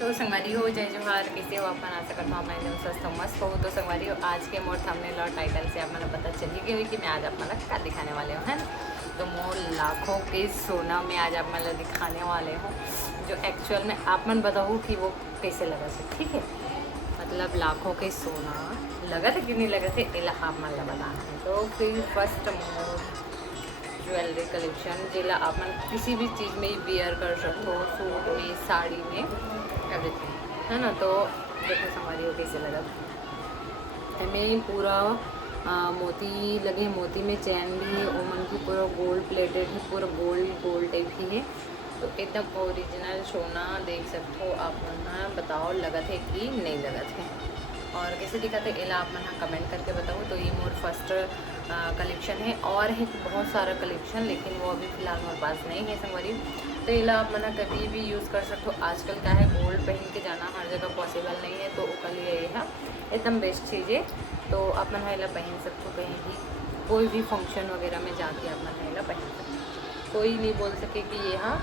तो संगवारी हो जय जोहार, कैसे हो आप? आशा करता हूँ मैं स्वस्थ मस्त हो। तो संगवारी हो, आज के मोर थंबनेल और टाइटल से आप मतलब पता चल ही गई कि मैं आज आप मतलब क्या दिखाने वाले हूँ, है ना। तो मोर लाखों के सोना में आज आप मतलब दिखाने वाले हूँ, जो एक्चुअल में आप मन बताओ कि वो कैसे लगा से, ठीक है। मतलब लाखों के सोना लगा थे कि नहीं लगा थे, इला आप मन बताना है। तो फिर फर्स्ट मोर ज्वेलरी कलेक्शन जिला आप किसी भी चीज़ में वियर कर सकते हो, सूट में, साड़ी में, एवरीथिंग, है ना। तो देखो संगवारी हो कैसे लगा हमें पूरा मोती लगे, मोती में चैन भी है, ओमन की पूरा गोल्ड प्लेटेड है, पूरा गोल्ड टाइप की है। तो एकदम ओरिजिनल सोना देख सकते हो आप मन। बताओ लगा थे कि नहीं लगा थे और कैसे दिखा थे, एला आप मन कमेंट करके बताओ। तो ये मोर फर्स्ट कलेक्शन है और है बहुत सारा कलेक्शन, लेकिन वो अभी फ़िलहाल मेरे पास नहीं है संगवारी। तो एला आप मन कभी भी यूज़ कर सकते हो। आजकल क्या है, गोल्ड पहन के जाना हर जगह पॉसिबल नहीं है, तो उसके लिए ये है एकदम बेस्ट चीज़ है। तो आप मन एला पहन सकते हो, कहीं भी कोई भी फंक्शन वगैरह में जाके आप मन एला पहन सकते हो। कोई नहीं बोल सके कि ये हाँ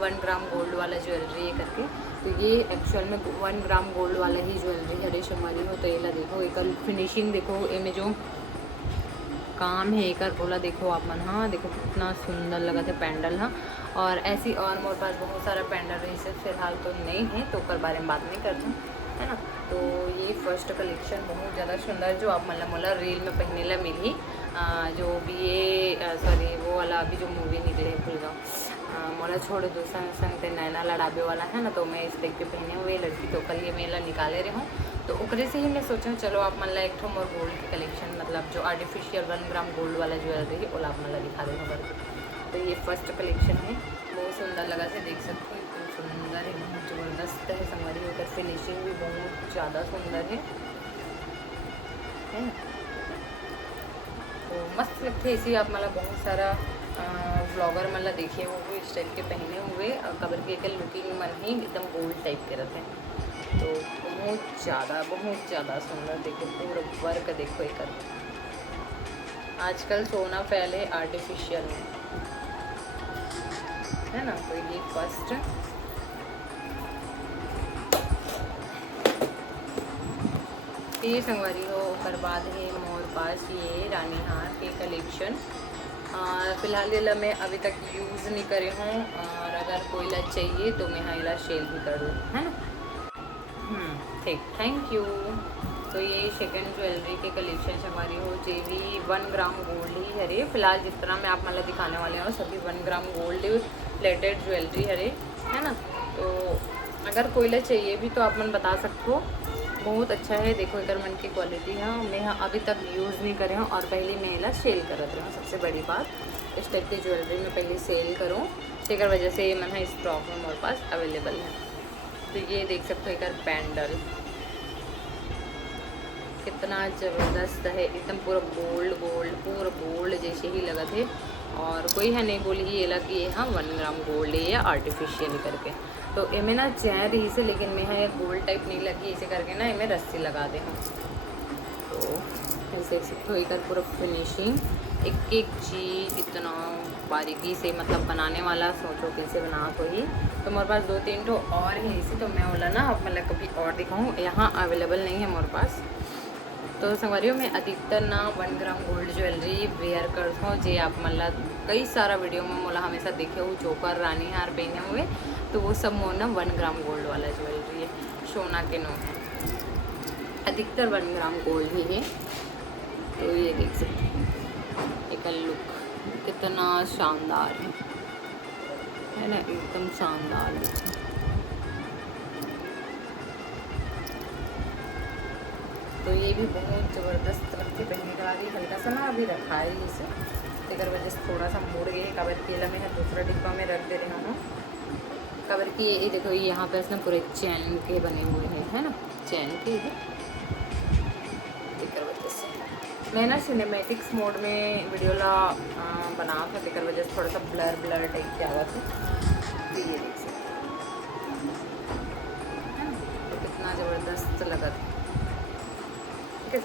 1 ग्राम गोल्ड वाला ज्वेलरी है करके। तो ये एक्चुअल में 1 ग्राम गोल्ड वाला ही ज्वेलरी है संगवारी हो। तो ये देखो एक फिनिशिंग देखो, इनमें जो काम है एक बोला देखो आप मन। हाँ देखो कितना सुंदर लगा था पैंडल। हाँ और ऐसी और मोरे पास बहुत सारा पैंडल रही से फिलहाल तो नहीं है, तो कर बारे में बात नहीं करते, है ना। तो ये फर्स्ट कलेक्शन बहुत ज़्यादा सुंदर जो आप मतलब रील में पहने ला मिली, जो भी ये सॉरी वो वाला अभी जो मूवी निकले भूल जाओ, मोला छोड़ दो संग संग ते नैना लड़ाबे वाला, है ना। तो मैं इस टाइप के पहने हुए लड़की तो कल ये मेला निकाले रही हूँ। तो ओकरे से ही मैं सोचा चलो आप मतलब एक ठो मोर गोल्ड की कलेक्शन, मतलब जो आर्टिफिशियल 1 ग्राम गोल्ड वाला ज्वेलरी है वो आप मतलब दिखा देगा करके। तो ये फर्स्ट कलेक्शन है, बहुत सुंदर लगा से देख सकते हो, एकदम सुंदर है, बहुत ज़बरदस्त है संगवारी होकर। फिनिशिंग भी बहुत ज़्यादा सुंदर है ना। तो मस्त लगते इसी आप मतलब बहुत सारा व्लॉगर मतलब देखे हुए इस टाइप के पहने हुए कबर के एक लुकिंग मन ही एकदम गोल्ड टाइप के रहते हैं। तो बहुत ज़्यादा सुंदर देखो, पूरा वर्क देखो एक। आजकल सोना पहले आर्टिफिशियल में, है ना। तो ये फर्स्ट ये संगवारी हो। और बाद है मोर पास ये रानी हार के कलेक्शन। फ़िलहाल ये मैं अभी तक यूज़ नहीं करे हूँ, और अगर कोई ला चाहिए तो मैं हाँ शेयर भी कर दूँ, है ना। ठीक, थैंक यू। तो ये सेकंड ज्वेलरी के कलेक्शन हमारी हो जे भी 1 ग्राम गोल्ड ही हरे। फिलहाल जिस तरह मैं आप मतलब दिखाने वाले हूँ सभी 1 ग्राम गोल्ड प्लेटेड ज्वेलरी हरे, है ना। तो अगर कोई ला चाहिए भी तो आप मन बता सकते हो, बहुत अच्छा है। देखो इधर मन की क्वालिटी है, मैं हाँ अभी तक यूज़ नहीं करे हूँ और पहले मैं इला सेल करत रही हूँ। सबसे बड़ी बात इस टाइप की ज्वेलरी में पहले सेल करूँ, इस वजह से मन है स्टॉक में मेरे पास अवेलेबल है। तो ये देख सकते हो एक पैंडल कितना ज़बरदस्त है, एकदम पूरा पूरा गोल्ड जैसे ही लगा थे। और कोई है नहीं बोली ये लगा कि ये हाँ 1 ग्राम गोल्ड है या आर्टिफिशियल करके। तो इमें ना चैन रही से, लेकिन मैं हाँ गोल्ड टाइप नहीं लगी इसे करके ना इमें रस्सी लगा दे हूँ। तो ऐसे तो एक पूरा फिनिशिंग एक एक चीज़ इतना बारीकी से मतलब बनाने वाला, सोचो कैसे बना तो ही। तो मेरे पास 2-3 तो और है इसी, तो मैं बोला ना मतलब कभी और दिखाऊँ, यहाँ अवेलेबल नहीं है मेरे पास। तो संगवारियों में अधिकतर ना 1 ग्राम गोल्ड ज्वेलरी वेयर करता हूँ, जे आप मतलब कई सारा वीडियो में मोला हमेशा देखे हो चोकर रानी हार पहने हुए, तो वो सब मोर ना 1 ग्राम गोल्ड वाला ज्वेलरी है, सोना के नो है, अधिकतर 1 ग्राम गोल्ड ही है। तो ये देख सकते एक लुक कितना शानदार है ना, एकदम शानदार है। तो ये भी बहुत ज़बरदस्त लगती पहनने के बाद। ये हल्का सा ना अभी रखा है इसे, इधर वजह से थोड़ा सा मुड़ गए कवर केला में है, दूसरा डिब्बा में रख दे रहा हूँ कवर की। ये देखो ये यहाँ पे इसमें पूरे चैन के बने हुए हैं, है ना, चैन के इधर वजह से मैं ना सिनेमेटिक्स मोड में वीडियो ला बना था, इधर वजह से थोड़ा सा ब्लर टाइप की आवाज़ है। तो ये देख सकते हैं तो कितना ज़बरदस्त लगा था। तो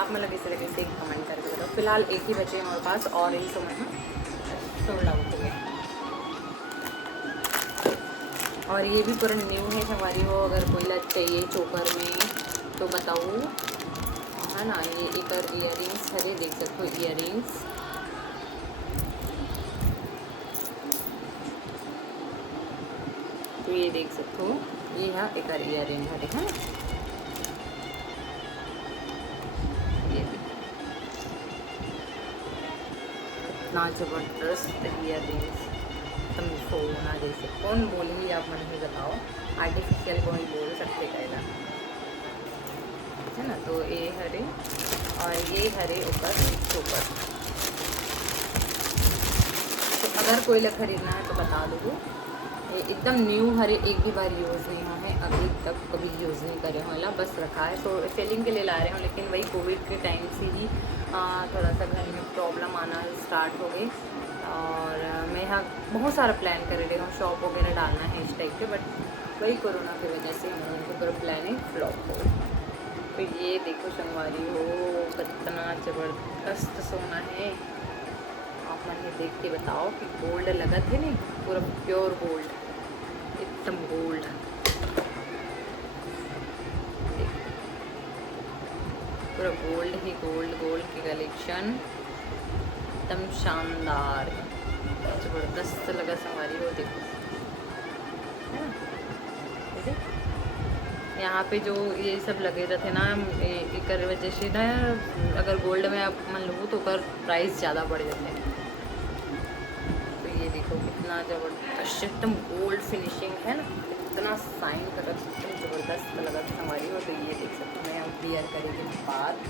आप मतलब इस तरीके से कमेंट करके बताओ। फिलहाल एक ही बचे हमारे पास और एक समय सोल्ड आउट हो गया। और ये भी पूरा न्यू है संगवारी हो। अगर कोई लग चाहिए चोकर में तो बताओ, है ना। ये एक और इयर रिंग्स हरे देख सकते हो, इयर रिंग्स। तो ये देख सकते हो, ये है एक और इयर रिंग हरे, है ये भी इतना ज़बरदस्त इयर रिंग्स। तुम सोना जैसे कौन बोलेंगी आप मन ही बताओ, आर्टिफिशियल को ही बोल सकते कहना, है ना। तो ये हरे और ये हरे ऊपर ऊपर। तो अगर कोई लग खरीदना है तो बता दो। ये एकदम न्यू हरे, एक भी बार यूज़ नहीं हुआ है अभी तक, कभी यूज़ नहीं करे होला, बस रखा है। तो सेलिंग के लिए ला रहे हो, लेकिन वही कोविड के टाइम से ही थोड़ा सा घर में प्रॉब्लम आना स्टार्ट हो गई। और मैं यहाँ बहुत सारा प्लान कर रही हूँ, शॉप वगैरह डालना है इस टाइप के, बट वही कोरोना की वजह से उनकी पूरा प्लानिंग फ्लॉप हो। तो ये देखो संगवारी हो, कितना ज़बरदस्त सोना है। आप मन देख के बताओ कि गोल्ड लगा थे नहीं, पूरा प्योर गोल्ड, एकदम गोल्ड। पूरा गोल्ड ही गोल्ड, गोल्ड की कलेक्शन एकदम शानदार, ज़बरदस्त लगा संगवारी हो। देखो है ना, यहाँ पे जो ये सब लगे रहते ना, एक वजह से ना, अगर गोल्ड में आप मान लो तो कर प्राइस ज़्यादा बढ़ जाते हैं। तो ये देखो कितना ज़बरदस्त एकदम गोल्ड फिनिशिंग है ना, इतना साइन कर एकदम ज़बरदस्त लगा था हमारी हो। तो ये देख सकते हो, मैं हम क्लियर करेंगे बाद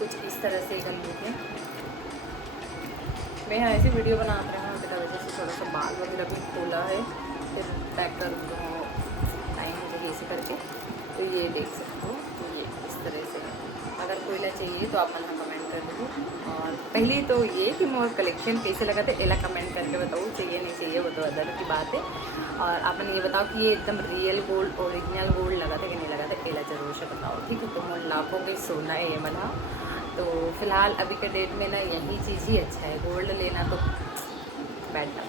कुछ इस तरह से कर लीजिए। मैं यहाँ ऐसी वीडियो बना रहा हूँ, बिना वजह से थोड़ा सा बाल वगैरह भी खोला है, फिर पैक कर दूँ टाइम मुझे ऐसे करके। तो ये देख सकते हो, तो ये इस तरह से अगर कोई ला चाहिए तो आप मन कमेंट कर दो। और पहले तो ये कि मोर कलेक्शन कैसे लगा था एला कमेंट करके बताओ, चाहिए नहीं चाहिए वो तो अदर की बात है। और आपने ये बताओ कि ये एकदम रियल गोल्ड ओरिजिनल गोल्ड लगा था कि नहीं लगा था, एला जरूर से बताओ, ठीक है। तो मोर लाखों के सोना है ये मना। तो फिलहाल अभी के डेट में ना यही चीज़ ही अच्छा है, गोल्ड लेना तो बेटर,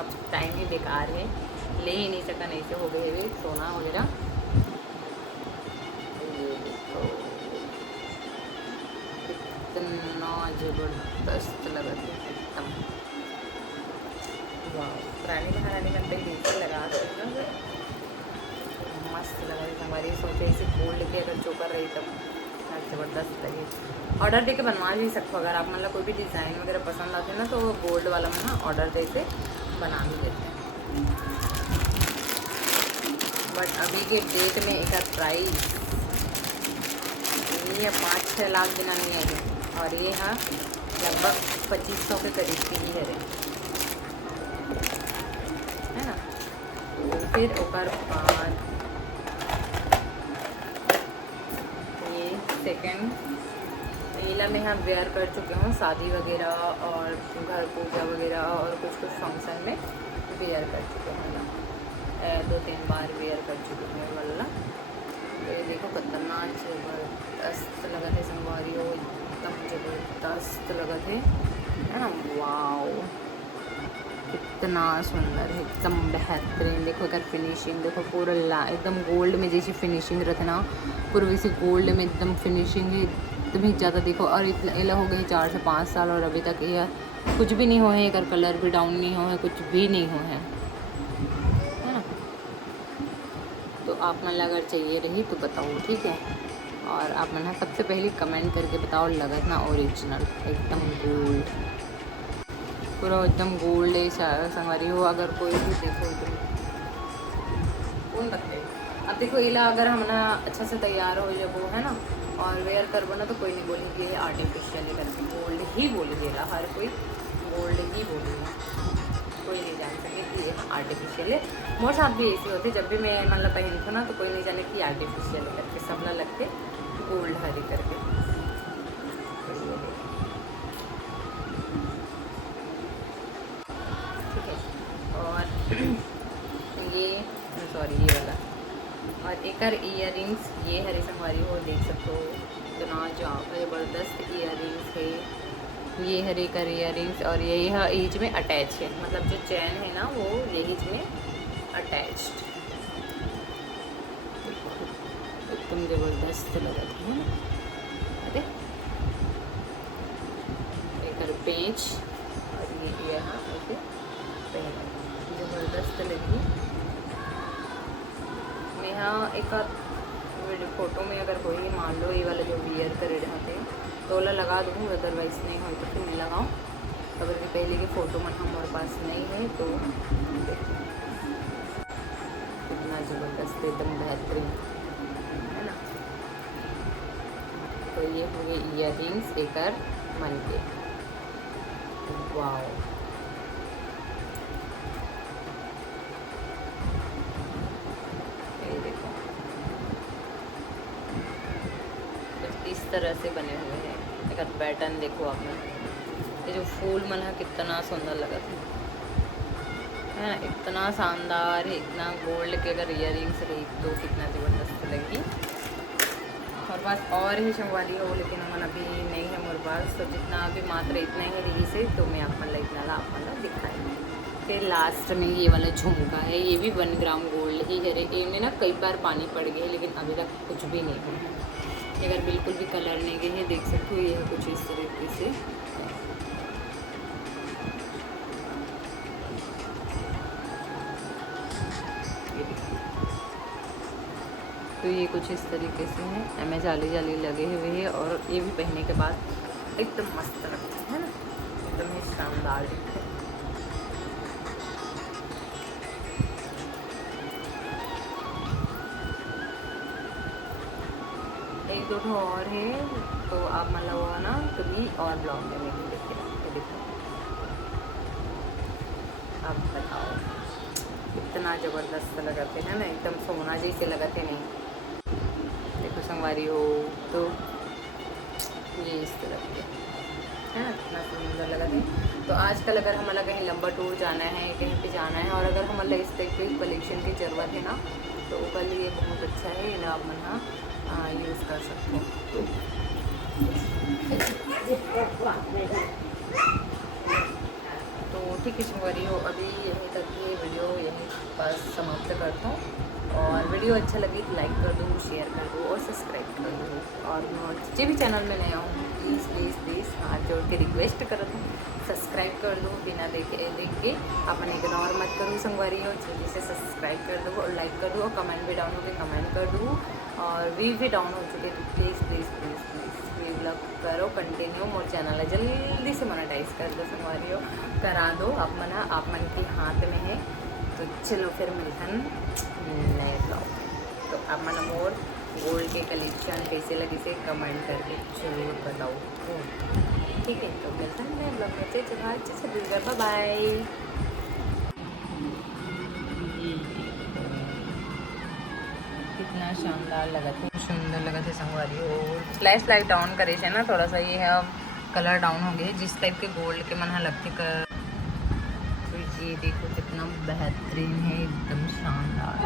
अब टाइम ही बेकार है, ले ही नहीं सका, नहीं से हो गए हुए सोना वगैरह। कितना ज़बरदस्त लगा था एकदम, वाह। रानी महारानी का पे डीजे लगा सकते, मस्त लगा था हमारी। सोचे इसे गोल्ड के अगर चोकर रही तब ज़बरदस्त लगे। ऑर्डर दे के बनवा भी सकते हो, अगर आप मतलब कोई भी डिज़ाइन वगैरह पसंद आते हैं ना, तो गोल्ड वाला में ना ऑर्डर दे के बना भी देते हैं। बट अभी के डेट में एक प्राइस ये 5-6 लाख बिना नहीं आएगी, और ये हाँ लगभग 2500 के करीब की ही है ना। तो फिर ऊपर 5 ये सेकंड नीला में हम वेयर कर चुके हूँ, शादी वगैरह और घर पूजा वगैरह और कुछ कुछ फंक्शन में वेयर कर चुके हैं ना, 2-3 बार वेयर कर चुके हैं वाला। तो ये देखो कितना ज़बरदस्त लगा थे संगवारी हो, एकदम ज़बरदस्त लगा थे, है ना। वाओ कितना सुंदर है, एकदम बेहतरीन। देखो अगर फिनिशिंग देखो, पूरा एकदम गोल्ड में जैसी फिनिशिंग रहते ना, पूरा वैसे गोल्ड में एकदम फिनिशिंग है, एकदम ही ज़्यादा। देखो और इतना हो गए 4 से 5 साल और अभी तक ये कुछ भी नहीं हो है, अगर कलर भी डाउन नहीं हो है, कुछ भी नहीं हो है ना। तो आप मन अगर चाहिए रही तो बताओ, ठीक है। और आप मन सबसे पहले कमेंट करके बताओ लगत ना ओरिजिनल एकदम गोल्ड, पूरा एकदम गोल्ड है संगवारी हो। अगर कोई भी देखो तो कौन रखे, अब देखो इला अगर हम ना अच्छा से तैयार हो जब वो है ना और वेयर करबो ना, तो कोई नहीं बोलेंगे ये आर्टिफिशियल है करके, गोल्ड ही बोलेगा, हर कोई गोल्ड ही बोलेगा, कोई नहीं जान सके कि ये आर्टिफिशियल है। मोर साथ भी ऐसी होती, जब भी मैं मतलब पहनती हूँ ना, तो कोई नहीं जाने कि आर्टिफिशियल है करके, सब ना लग के गोल्ड हरी करके। ठीक है, और ये सॉरी ये वाला, और एक इयर रिंग्स ये हरी संगवारी हो, देख सकते हो इतना ज़बरदस्त इयर रिंग्स है ये हरे कर इयर रिंग्स। और ये ईच में अटैच है, मतलब जो चैन है ना वो ये ईच में अटैच्ड ज़बरदस्त लगा था, है ना। अरे एक पेज और ये यहाँ ओके पहले ज़बरदस्त लगी। मैं यहाँ एक वीडियो फोटो में अगर कोई मान लो ये वाला जो वियर करे रहते तो वाला लगा दूँ, अदरवाइज़ नहीं हो तो फिर नहीं लगाऊँ। अगर कि पहले की फ़ोटो में हमारे पास नहीं है तो कितना ज़बरदस्त एकदम बेहतरीन, है ना। तो ये हो गए इयररिंग्स एक मन के। वाओ ये देखो कुछ इस तरह से बने हुए हैं। एक पैटर्न देखो आपने, ये जो फूल मन है कितना सुंदर लगा था, है ना। इतना शानदार है, इतना गोल्ड के अगर इयररिंग्स रही तो कितना ज़बरदस्त लगी। और बस और ही संगवारी हो, लेकिन मन अभी नहीं है मेरे पास, तो जितना अभी मात्र इतना ही रही से तो मैं आप इतना आप दिखाएंगे। फिर लास्ट में ये वाला झुमका है, ये भी 1 ग्राम गोल्ड ही है। ये में ना कई बार पानी पड़ गया है लेकिन अभी तक कुछ भी नहीं हुआ है। अगर बिल्कुल भी कलर नहीं गए हैं, देख सकते हो ये कुछ इस तरीके से। तो ये कुछ इस तरीके से है, हमें जाली जाली लगे हुए हैं और ये भी पहनने के बाद एकदम मस्त लगता है ना, एकदम ही शानदार दिखता है। एक दो और है तो आप मतलब वो ना कभी और ब्लॉग में नहीं देखो। आप बताओ इतना ज़बरदस्त लगाते हैं ना, एकदम सोना जैसे लगाते नहीं। देखो संगवारी हो तो ये इस तरह के है ना, इतना सुंदर लगाते हैं। तो आजकल अगर हमारा कहीं लंबा टूर जाना है, कहीं पे जाना है और अगर हमारा इस टाइप के कलेक्शन की ज़रूरत है ना, तो उसके लिए बहुत अच्छा है, ना आप मना यूज़ कर सकते हो। तो ठीक है संगवारी हो, अभी यहीं तक ये वीडियो यहीं पास समाप्त करता हूँ। और वीडियो अच्छा लगी तो लाइक कर दो, शेयर कर दो और सब्सक्राइब कर दो। और जिस भी चैनल में नया हूँ प्लीज़ प्लीज़ प्लीज़ हाथ जोड़ के रिक्वेस्ट कर दो, सब्सक्राइब कर दो। बिना देख के अपन इग्नोर मत करो संगवारी हो, जल्दी से सब्सक्राइब कर दो और लाइक कर दो और कमेंट भी डाउन हो के कमेंट कर दो। और व्यू भी डाउन हो चुके तो please please please please view blog करो कंटिन्यू। मोर चैनल है जल्दी से मोनेटाइज कर दो संगवारी हो, करा दो। आप मन के हाथ में है। तो चलो फिर मिलते हैं नए ब्लॉग। तो आप मन मोर गोल्ड के कलेक्शन कैसे लगे से कमेंट करके जरूर बताओ, ठीक है। तो मिलते हैं नए ब्लॉग में, अच्छे बाय बाय। कितना शानदार लगा था, सुंदर लगा था संगवारी हो। फ्लैश लाइट ऑन करे थे ना, थोड़ा सा ये है कलर डाउन हो गए जिस टाइप के गोल्ड के मन लगते कर। तो ये देखो कितना बेहतरीन है, एकदम शानदार।